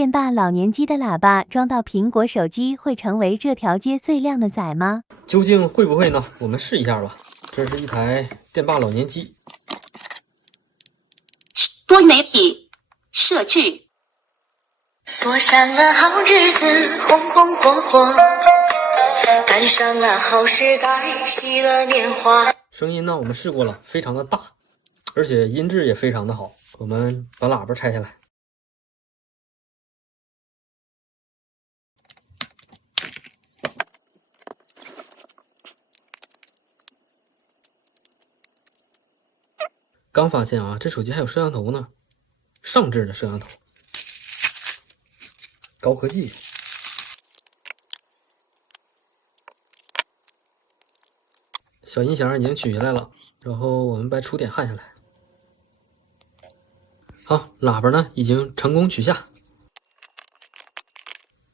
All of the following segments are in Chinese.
电霸老年机的喇叭装到苹果手机会成为这条街最靓的仔吗？究竟会不会呢？我们试一下吧。这是一台电霸老年机。多媒体设置。过上了好日子，红红火火，赶上了好时代，喜乐年华。声音呢，我们试过了，非常的大，而且音质也非常的好。我们把喇叭拆下来。刚发现啊，这手机还有摄像头呢，上置的摄像头，高科技。小音响已经取下来了，然后我们把触点焊下来。好，喇叭呢已经成功取下。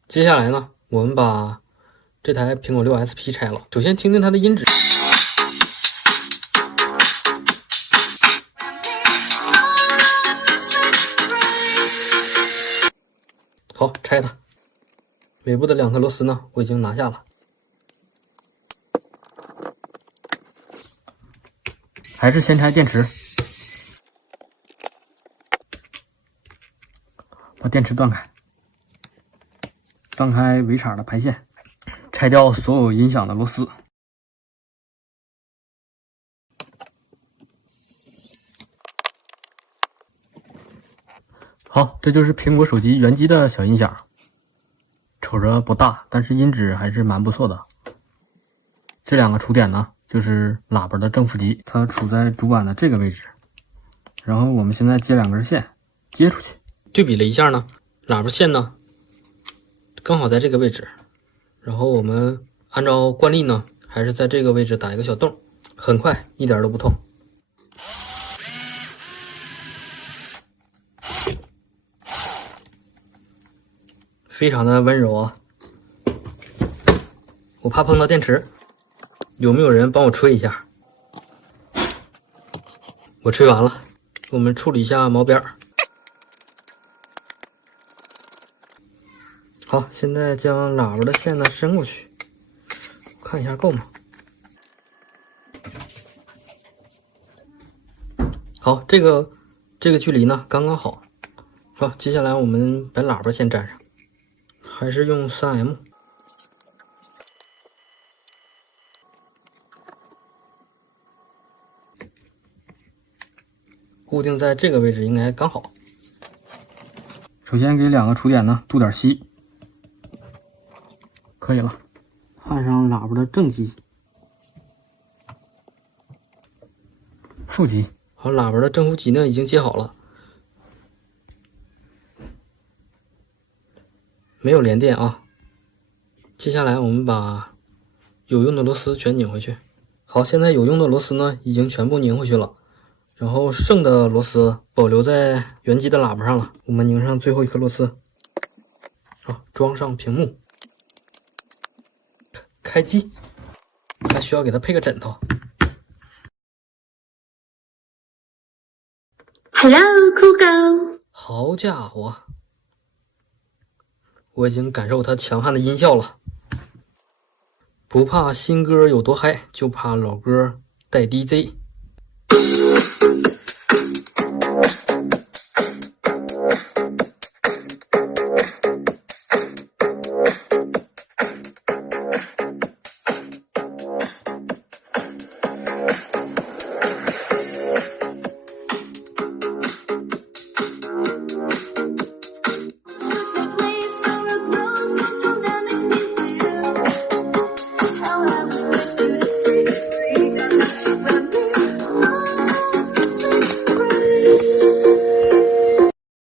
接下来呢，我们把这台苹果6 SP 拆了。首先听听它的音质。好，拆它。尾部的2颗螺丝呢，我已经拿下了。还是先拆电池，把电池断开，断开尾叉的排线，拆掉所有音响的螺丝。好，这就是苹果手机原机的小音响，瞅着不大，但是音质还是蛮不错的。这2个触点呢，就是喇叭的正负极，它处在主板的这个位置。然后我们现在接2根线接出去，对比了一下呢，喇叭线呢刚好在这个位置。然后我们按照惯例呢，还是在这个位置打一个小洞，很快，一点都不痛。非常的温柔啊！我怕碰到电池，有没有人帮我吹一下？我吹完了，我们处理一下毛边儿。好，现在将喇叭的线呢伸过去，看一下够吗？好，这个距离呢刚刚好。好，接下来我们把喇叭先粘上。还是用3M， 固定在这个位置应该刚好。首先给2个触点呢镀点锡，可以了。焊上喇叭的正极、负极。好，喇叭的正负极呢已经接好了。没有连电啊。接下来我们把有用的螺丝全拧回去。好，现在有用的螺丝呢已经全部拧回去了，然后剩的螺丝保留在原机的喇叭上了。我们拧上最后1颗螺丝。好，装上屏幕，开机。还需要给它配个枕头。Hello， 酷狗。好家伙！我已经感受它强悍的音效了。不怕新歌有多嗨，就怕老歌带 DJ。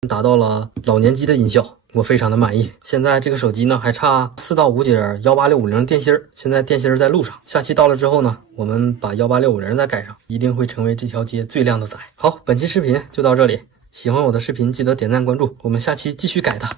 达到了老年机的音效，我非常的满意。现在这个手机呢还差4到5节18650电芯儿，现在电芯儿在路上，下期到了之后呢，我们把18650再改上，一定会成为这条街最靓的仔。好，本期视频就到这里，喜欢我的视频记得点赞关注，我们下期继续改它。